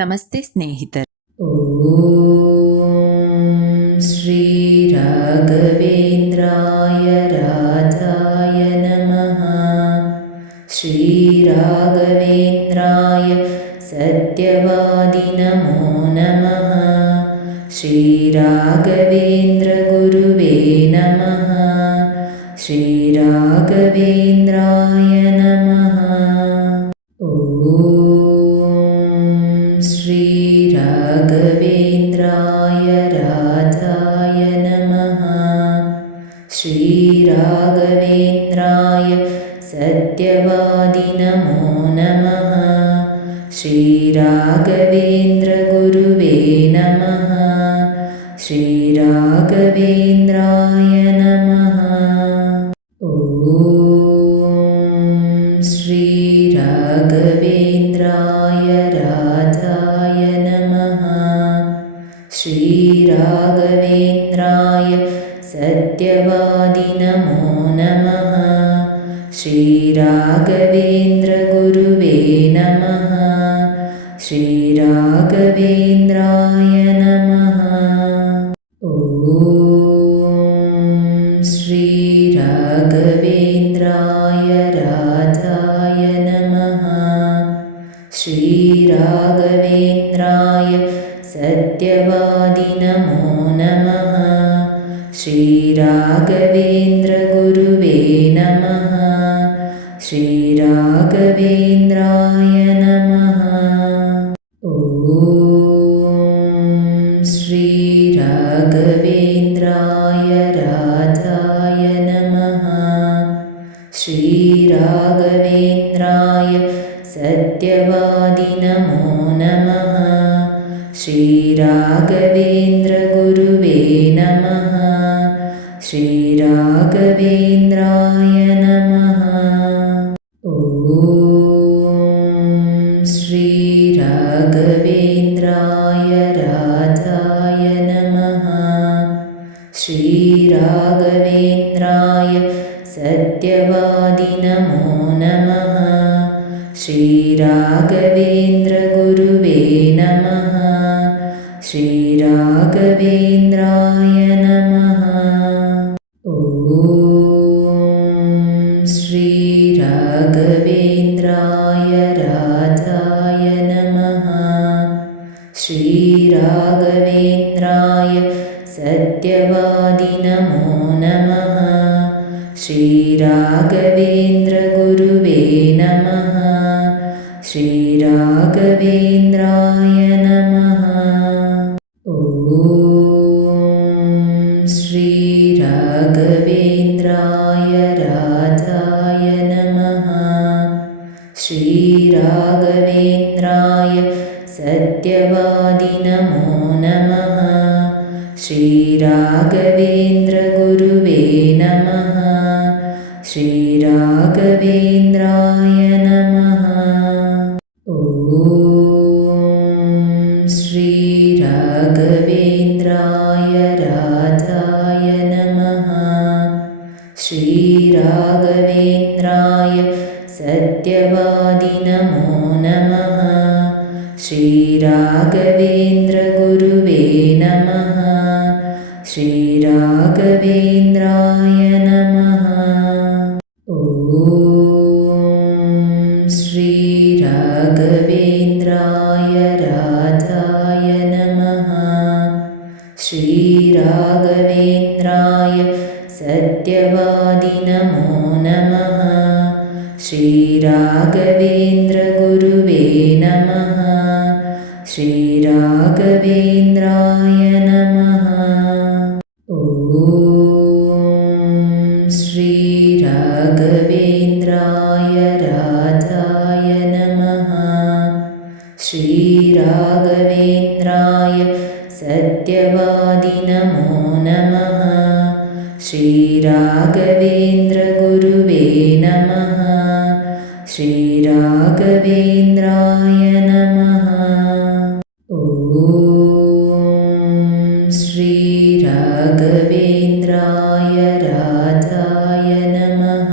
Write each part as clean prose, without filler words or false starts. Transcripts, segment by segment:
ನಮಸ್ತೆ ಸ್ನೇಹಿತರೆ. ಓಂ ಶ್ರೀ ರಾಘವೇಂದ್ರಾಯ ರಾಧಾಯ ನಮಃ. ಶ್ರೀ ರಾಘವೇಂದ್ರಾಯ ಸತ್ಯವಾದಿ ನಮೋ ನಮಃ. ಶ್ರೀ ರಾಘವೇಂದ್ರ ಗುರುವೇ ನಮಃ. ಶ್ರೀ ರಾಘವೇಂದ್ರಾಯ ನಮಃ. ಶ್ರೀ ರಾಘವೇಂದ್ರಾಯ ರಾಧಾಯ ನಮಃ. ಶ್ರೀ ರಾಘವೇಂದ್ರಾಯ ಸತ್ಯವಾದಿ ನಮೋ ನಮಃ. ಶ್ರೀ ರಾಘವೇಂದ್ರ ಗುರುವೇ ನಮಃ. ಶ್ರೀ ರಾಘವೇಂದ್ರಾಯ ನಮಃ. ಶ್ರೀ ರಾಘವೇಂದ್ರಾಯ ರಾಧಾಯ ನಮಃ. ಶ್ರೀ ರಾಘವೇಂದ್ರಾಯ ಸತ್ಯವಾದಿ ನಮೋ ನಮಃ. ಶ್ರೀ ರಾಘವೇಂದ್ರ ಗುರುವೇ ನಮಃ. ಶ್ರೀ ರಾಘವೇಂದ್ರಾಯ ನಮಃ. ಶ್ರೀ ರಾಘವೇಂದ್ರಾಯ ರಾಧಾಯ ನಮಃ. ಶ್ರೀ ರಾಘವೇಂದ್ರಾಯ ಸತ್ಯವಾದಿ ನಮೋ ನಮಃ. ಶ್ರೀ ರಾಘವೇಂದ್ರ ಗುರುವೇ ನಮಃ. ಶ್ರೀ ರಾಘವೇಂದ್ರಾಯ ನಮಃ. ಶ್ರೀ ರಾಘವೇಂದ್ರಾಯ ರಾಧಾಯ ನಮಃ. ಶ್ರೀ ರಾಘವೇಂದ್ರಾಯ ಸತ್ಯವಾದಿ ನಮೋ ನಮಃ. ಶ್ರೀ ರಾಘವೇಂದ್ರ ಗುರುವೇ ನಮಃ. ಶ್ರೀ ರಾಘವೇಂದ್ರಾಯ ನಮಃ. ಶ್ರೀ ರಾಘವೇಂದ್ರಾಯ ರಾಧಾಯ ನಮಃ. ಶ್ರೀ ರಾಘವೇಂದ್ರಾಯ ಸತ್ಯವಾದಿ ನಮೋ ನಮಃ. ಶ್ರೀ ರಾಘವೇಂದ್ರ ಗುರುವೇ ನಮಃ. ಶ್ರೀ ರಾಘವೇಂದ್ರಾಯ ನಮಃ. ಶ್ರೀ ರಾಘವೇಂದ್ರಾಯ ರಾಧಾಯ ನಮಃ. ಶ್ರೀ ರಾಘವೇಂದ್ರಾಯ ಸತ್ಯವಾದಿ ನಮೋ ನಮಃ. ಶ್ರೀ ರಾಘವೇಂದ್ರ ಗುರುವೇ ನಮಃ. ಶ್ರೀ ರಾಘವೇಂದ್ರಾಯ ನಮಃ. ಶ್ರೀ ರಾಘವೇಂದ್ರಾಯ ರಾಧಾಯ ನಮಃ. ಶ್ರೀ ರಾಘವೇಂದ್ರಾಯ ಸತ್ಯವಾದಿ ನಮೋ ನಮಃ. ಶ್ರೀ ರಾಘವೇಂದ್ರ ಗುರುವೇ ನಮಃ. ಶ್ರೀ ರಾಘವೇಂದ್ರಾಯ ನಮಃ. ಶ್ರೀ ರಾಘವೇಂದ್ರಾಯ ರಾಧಾಯ ನಮಃ. ಶ್ರೀ ರಾಘವೇಂದ್ರಾಯ ಸತ್ಯವಾದಿ ನಮೋ ನಮಃ. ಶ್ರೀ ರಾಘವೇಂದ್ರ ಗುರುವೇ ನಮಃ. ಶ್ರೀ ರಾಘವೇಂದ್ರಾಯ ನಮಃ. ಶ್ರೀ ರಾಘವೇಂದ್ರಾಯ ರಾಧಾಯ ನಮಃ. ಶ್ರೀ ರಾಘವೇಂದ್ರಾಯ ಸತ್ಯವಾದಿ ನಮೋ ನಮಃ. ಶ್ರೀ ರಾಘವೇಂದ್ರ ಗುರುವೇ ನಮಃ. ಶ್ರೀ ರಾಘವೇಂದ್ರಾಯ ನಮಃ. ಶ್ರೀ ರಾಘವೇಂದ್ರಾಯ ರಾಧಾಯ ನಮಃ. ಶ್ರೀ ರಾಘವೇಂದ್ರಾಯ ಸತ್ಯವಾದಿ ನಮೋ ನಮಃ. ಶ್ರೀ ರಾಘವೇಂದ್ರ ಗುರುವೇ ನಮಃ. ಶ್ರೀ ರಾಘವೇಂದ್ರಾಯ ನಮಃ. ಶ್ರೀ ರಾಘವೇಂದ್ರಾಯ ರಾಧಾಯ ನಮಃ.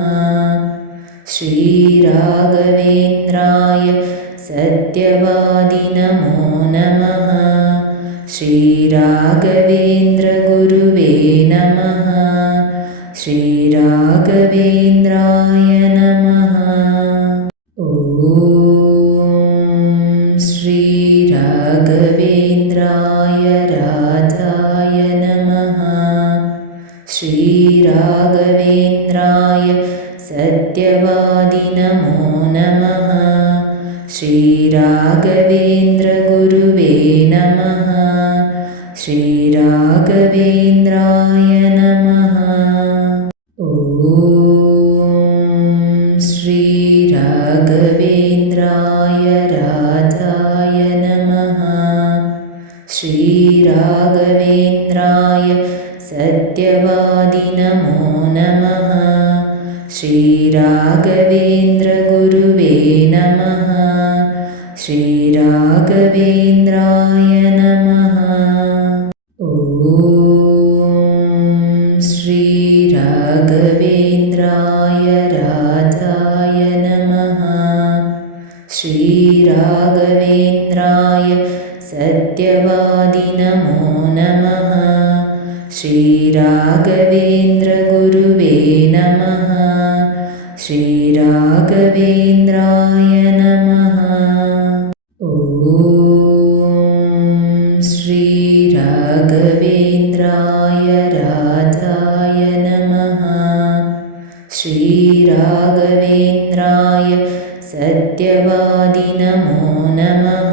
ಶ್ರೀ ರಾಘವೇಂದ್ರಾಯ सत्यवादि नमो नमः श्रीराघवेन्द्रगुरुवे नमः श्रीराघवेन्द्राय नमः ॐ श्रीराघवेन्द्राय राजाय नमः श्रीराघवेन्द्राय सत्यवादि नमो नमः श्रीराघवेन्द्रगुरुवे नमः श्रीराघवेन्द्राय नमः ॐ श्रीराघवेन्द्राय राजाय नमः श्रीराघवेन्द्राय सत्यवादि नमो नमः श्रीराघवेन्द्रगुरुवे नमः श्रीराघवेन्द्राय नमः ॐ श्रीराघवेन्द्राय राजाय नमः श्रीराघवेन्द्राय सत्यवादि नमो नमः श्रीराघवेन्द्रगुरुवे नमः श्रीराघवेन्द्राय नमः ॐ श्रीराघवेन्द्राय राजाय नमः श्रीराघवेन्द्राय सत्यवादि नमो नमः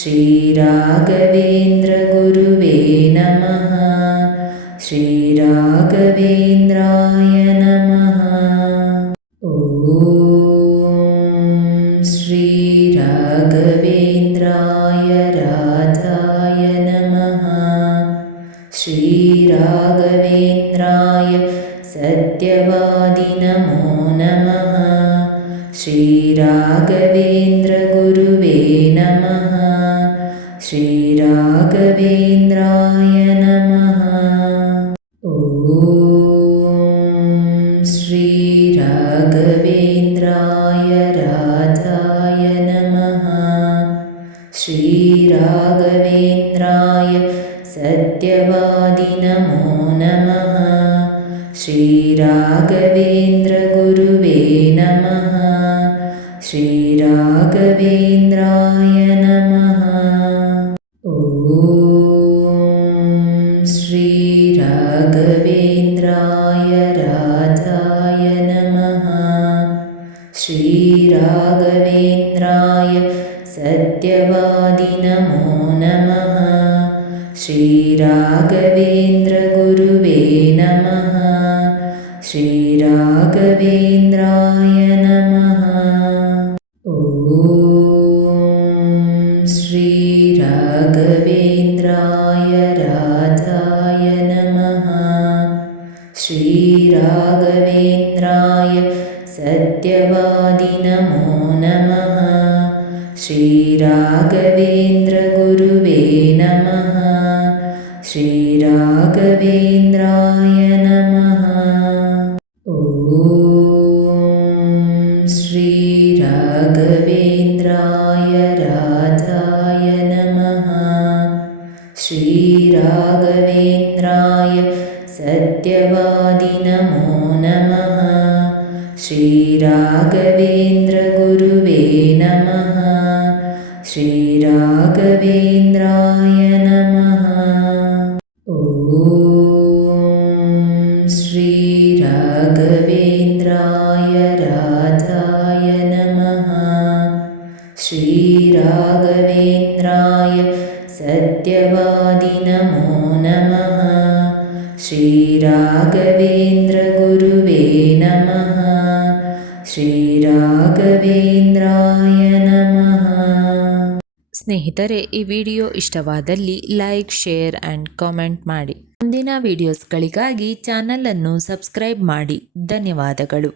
श्रीराघवेन्द्रगुरुवे नमः श्रीराघवेन्द्राय नमः ॐ श्रीराघवेन्द्राय राजाय नमः श्रीराघवेन्द्राय सत्यवादि नमो नमः श्रीराघवेन्द्रगुरुवे नमः श्रीराघवेन्द्राय नमः ॐ श्रीराघवेन्द्राय राजाय नमः श्रीराघवेन्द्राय सत्यवादि नमो नमः श्रीराघवेन्द्रगुरुवे नमः श्रीराघवेन्द्राय नमः ॐ श्रीराघवेन्द्राय राजाय नमः श्रीराघवेन्द्राय सत्यवादि नमो नमः श्रीराघवेन्द्रगुरुवे नमः श्रीराघवेन्द्राय नमः ॐ श्रीराघवेन्द्राय राजाय नमः श्रीराघवेन्द्राय सत्यवादि नमो नमः श्रीराघवेन्द्रगुरुवे नमः श्रीराघवेन्द्राय नमः ॐ श्रीराघवेन्द्राय राजाय नमः श्रीराघवेन्द्राय सत्यवादि नमो नमः श्रीराघवेन्द्रगुरुवे नमः श्रीराघवेन्द्राय नमः ॐ श्रीराघवेन्द्राय राजाय नमः श्रीराघवेन्द्राय सत्यवादि नमो नमः श्रीराघवेन्द्रगुरुवे नमः श्रीराघवेन्द्राय नमः ಸ್ನೇಹಿತರೆ, ಈ ವಿಡಿಯೋ ಇಷ್ಟವಾದಲ್ಲಿ ಲೈಕ್, ಶೇರ್ ಆ್ಯಂಡ್ ಕಾಮೆಂಟ್ ಮಾಡಿ. ಮುಂದಿನ ವಿಡಿಯೋಸ್ಗಳಿಗಾಗಿ ಚಾನಲನ್ನು ಸಬ್ಸ್ಕ್ರೈಬ್ ಮಾಡಿ. ಧನ್ಯವಾದಗಳು.